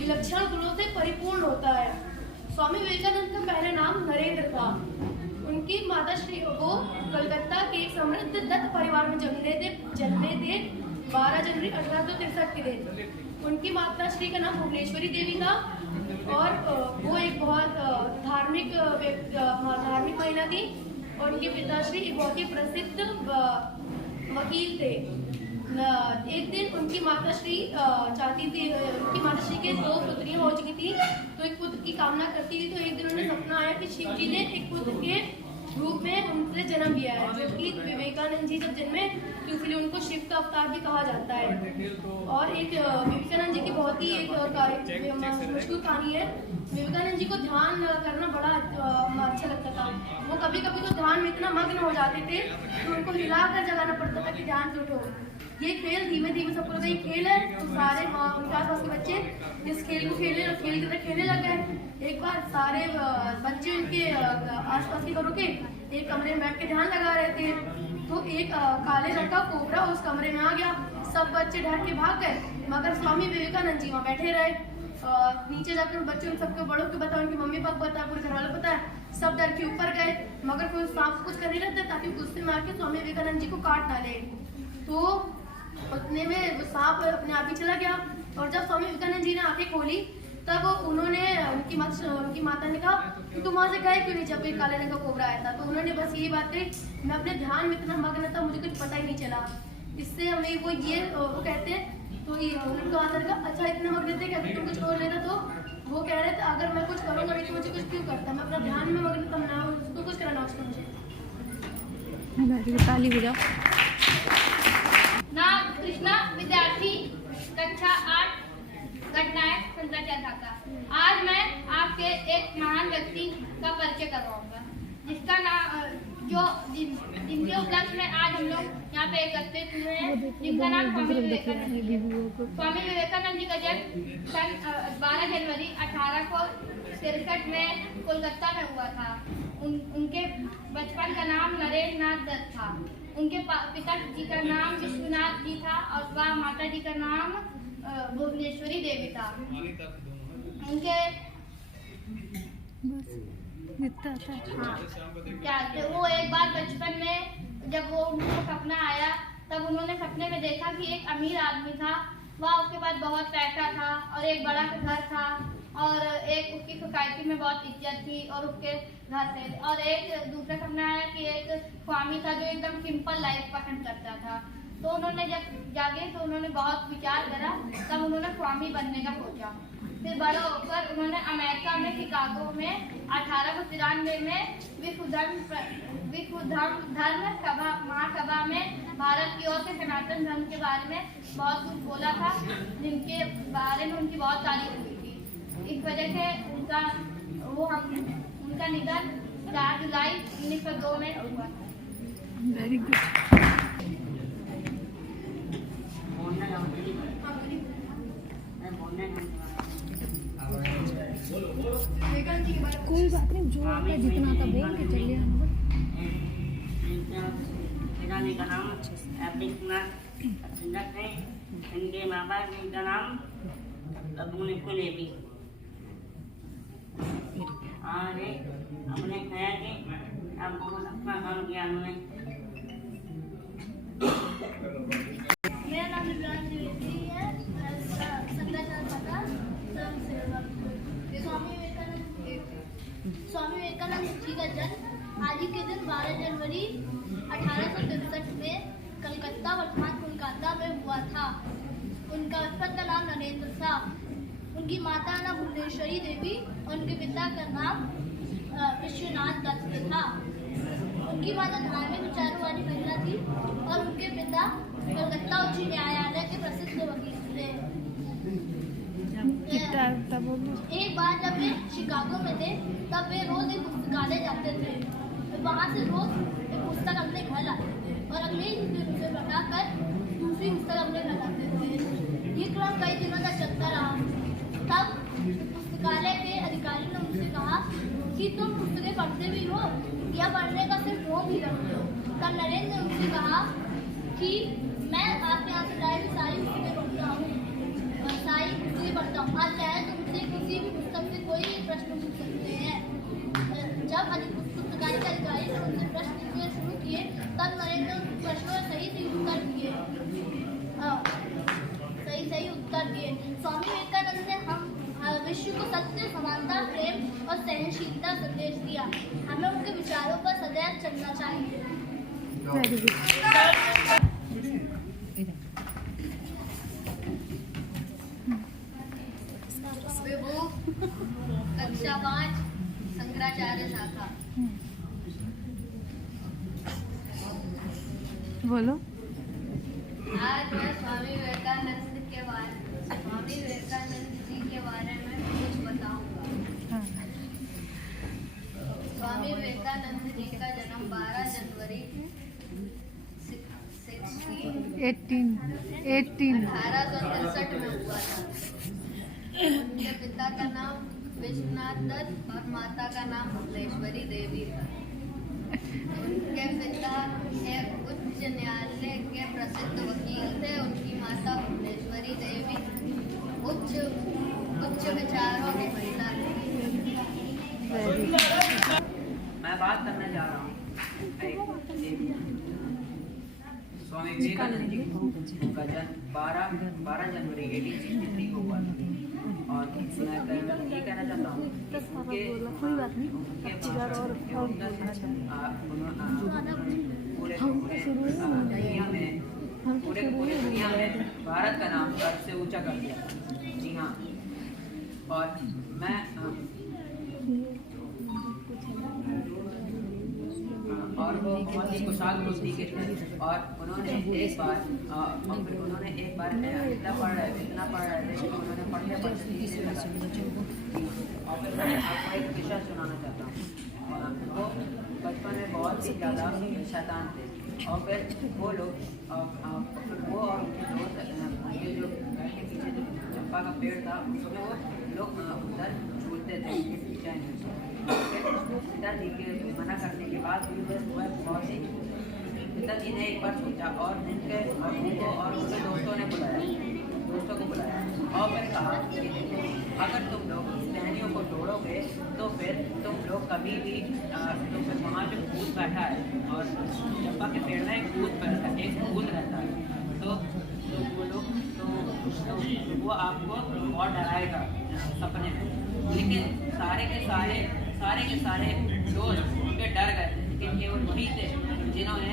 विलक्षण गुणों से परिपूर्ण होता है। स्वामी विवेकानंद का पहला नाम नरेंद्र था। उनकी माता श्री को कलकत्ता के एक समृद्ध दत्त परिवार में जन्मे थे 12 जनवरी 1863 के दिन। उनकी माता श्री का नाम भुवनेश्वरी देवी था और वो एक बहुत धार्मिक महिला थी। और उनके पिताश्री एक बहुत ही प्रसिद्ध वकील थे। एक दिन उनकी माताश्री चाहती थी, उनकी माताश्री के 2 पुत्रियां हो चुकी थी, तो एक पुत्र की कामना करती थी। तो एक दिन उन्हें सपना आया कि शिव जी ने एक पुत्र के रूप में उनसे जन्म लिया है, जबकि विवेकानंद जी जब जन्मे तो इसलिए उनको शिव का अवतार भी कहा जाता है। और एक विवेकानंद जी की बहुत ही एक मशहूर कहानी है। विवेकानंद जी को ध्यान करना बड़ा अच्छा लगता था। वो कभी कभी तो ध्यान में इतना मग्न हो जाते थे तो उनको हिलाकर जगाना पड़ता था कि ध्यान से उठो। ये खेल धीमे धीमे सबको लगा ये खेल है, तो सारे उनके आसपास के बच्चे इस खेल को खेलने लग गए। एक बार सारे बच्चे उनके आसपास के घरों के एक कमरे में बैठ के ध्यान लगा रहे थे, तो एक काले रंग का कोबरा उस कमरे में आ गया। सब बच्चे डर के भाग गए, मगर स्वामी विवेकानंद जी वहाँ बैठे रहे। नीचे जाकर बच्चों सबके बड़ों को बताया, उनकी मम्मी पापा बताया, पूरे घर वालों को बताया। सब डर के ऊपर गए, मगर कोई सांप कुछ कर नहीं रहते ताकि गुस्से में आके स्वामी विवेकानंद जी को काट डाले। तो उतने में वो सांप अपने आप ही चला गया। और जब स्वामी विवेकानंद जी ने आंखें खोली तब उन्होंने उनकी माता ने कहा कि तुम वहां से गए क्यों नहीं जब एक काले रंग का कोबरा आया था। तो उन्होंने बस यही बात कही, मैं अपने ध्यान में इतना मग्न था, मुझे कुछ पता ही नहीं चला। इससे हमें वो कहते हैं। तो उनको आंसर का अच्छा इतने मग्न थे कि अगर तुम कुछ और लेता तो वो कह रहे थे अगर मैं कुछ करूँगा तो मुझे कुछ क्यों करता, मैं अपना ध्यान में मग्न था, ना उसको कुछ कराना उसको मुझे। ताली बजाओ। नाम कृष्णा, विद्यार्थी, कक्षा 8, घटनाएं शंकराचार्य ढाका। आज मैं आपके एक महान व्यक्ति का परिचय करवाऊंगा, जिसका नाम जिनके उपलक्ष्य में आज हम लोग यहाँ पे एकत्रित हुए हैं, जिनका नाम स्वामी विवेकानंद। स्वामी विवेकानंद जी का जन्म सन 12 जनवरी 1863 में कोलकाता में हुआ था। उनके बचपन का नाम नरेंद्र नाथ दत्त था। उनके पिता जी का नाम विश्वनाथ जी था और माता जी का नाम भुवनेश्वरी देवी था। उनके वो एक बार बचपन में जब वो उनको सपना आया तब उन्होंने सपने में देखा कि एक अमीर आदमी था, वह उसके पास बहुत पैसा था और एक बड़ा घर था और एक उसकी सोसाइटी में बहुत इज्जत थी और उसके घर थे। और एक दूसरा सपना आया कि एक स्वामी था जो एकदम सिंपल लाइफ पसंद करता था। तो उन्होंने जब जागे तो उन्होंने बहुत विचार करा, तब उन्होंने स्वामी बनने का सोचा। फिर बड़े होकर उन्होंने अमेरिका में शिकागो में 1893 में विश्व धर्म सभा महासभा में भारत की ओर से सनातन धर्म के बारे में बहुत कुछ बोला था, जिनके बारे में उनकी बहुत तारीफ हुई थी। इस वजह से उनका निधन 4 जुलाई 1902 में हुआ। Very good. कोई बात नहीं, जो आपका जितना था बोल के चलिए। पिताजी का नाम है, इनके माँ बाप का नाम देवी। और अपने खया के आप बहुत अच्छा काम किया उन्होंने। मेरा नाम द्विवेदी है, शंकराचार्य ढाका। स्वामी विवेकानंद जी का जन्म आज ही के दिन 12 जनवरी 1863 में कलकत्ता वर्तमान कोलकाता में हुआ था। उनका बचपन का नाम नरेंद्र था। उनकी माता का नाम भुवनेश्वरी देवी और उनके पिता का नाम विश्वनाथ दत्त था। उनकी माता धार्मिक विचारों वाली महिला थी और उनके पिता कलकत्ता उच्च न्यायालय के प्रसिद्ध वकील थे। एक बार जब वे शिकागो में थे तब वे रोज एक पुस्तकालय जाते थे। वहाँ से रोज एक पुस्तक अपने घर लाते थे और अगले ही दिन उसे बताकर दूसरी पुस्तक अपने घर लाते थे। ये क्रम कई दिनों तक चलता रहा। तब पुस्तकालय के अधिकारी ने उनसे कहा कि तुम पुस्तकें पढ़ते भी हो या पढ़ने का सिर्फ वो भी रखते हो। तब नरेंद्र ने उनसे कहा कि मैं आपके यहाँ से लाए सारी पुस्तकें पढ़ता हूँ, सारी पुस्तकें पढ़ता हूँ, आप चाहे तो जब पुस्तकालय के अधिकारी ने उनसे प्रश्न पूछने शुरू किए तब नरेंद्र ने प्रश्नों में सही उत्तर दिए। स्वामी विवेकानंद ने हम विश्व को सत्य, समानता, प्रेम और सहनशीलता संदेश दिया। हमें उनके विचारों पर सदैव चलना चाहिए। Very good. विभू कक्षा 5 शंकराचार्य शाखा। बोलो। आज मैं स्वामी विवेकानंद जी के बारे में कुछ बताऊंगा। हाँ। स्वामी विवेकानंद जी का जन्म 12 जनवरी 1863 में हुआ था। उनके पिता का नाम विश्वनाथ दत्त और माता का नाम भुवनेश्वरी देवी था। उनके पिता एक उच्च न्यायालय के प्रसिद्ध वकील थे। उनकी माता भुवनेश्वरी देवी उच्च विचारों की महिला थी। मैं बात करने जा रहा हूँ स्वामी विवेकानंद जी का जन्म 12 जनवरी 1863 को हुआ था। और मैं ये कहना चाहता हूँ कि पूरे दुनिया में भारत का नाम सबसे ऊंचा कर दिया। जी हाँ। और मैं और वो बहुत ही कुशाल बुद्धि के थे। और उन्होंने एक बार इतना पढ़ रहे थे कि उन्होंने पढ़ते और फिर मैं आपको एक किस्सा सुनाना चाहता हूँ। वो बचपन में बहुत ही ज़्यादा शैतान थे। और फिर वो लोग वो और उनके दोस्त ये जो घर के पीछे जो चंपा का पेड़ था उसमें वो लोग उधर झूलते थे। पिताजी के मना करने के बाद भी वह बहुत ही पिताजी ने एक बार सोचा और उनको और उनके दोस्तों को बुलाया और मैंने कहा कि अगर तुम लोग टहनियों को तोड़ोगे तो फिर तुम लोग कभी भी तो फिर वहाँ जो भूत बैठा है और चंपा के पेड़ में एक भूत रहता है तो वो लोग तो वो आपको बहुत डराएगा सपने में। लेकिन सारे के सारे दोस्त उनके डर गए थे। लेकिन केवल वही थे जिन्होंने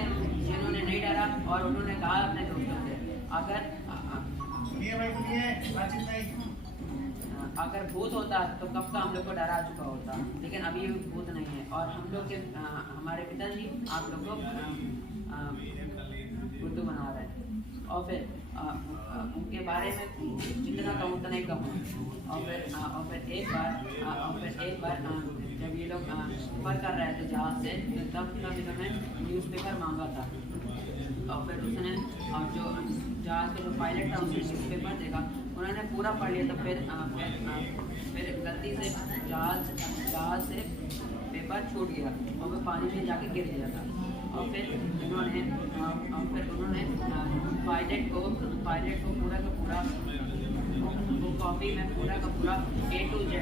नहीं डरा और उन्होंने कहा अपने दोस्तों से अगर भूत होता तो कब का हम लोग को डरा चुका होता। लेकिन अभी भूत नहीं है। और हम लोग के हमारे पिताजी आप लोग को उर्दू बना रहे हैं। और फिर उनके बारे में जितना कहूँ उतना ही कम है। और फिर एक बार जब ये लोग सफर कर रहे थे जहाज से तब इन्होंने न्यूज़पेपर मांगा था। और फिर उसने जो जहाज का जो पायलट था उसने न्यूज़पेपर देखा, उन्होंने पूरा पढ़ लिया। तो फिर गलती से जहाज से पेपर छूट गया और वो पानी में जाके गिर गया था। और फिर उन्होंने पायलट को पूरा का पूरा वो कॉपी में पूरा का पूरा A to Z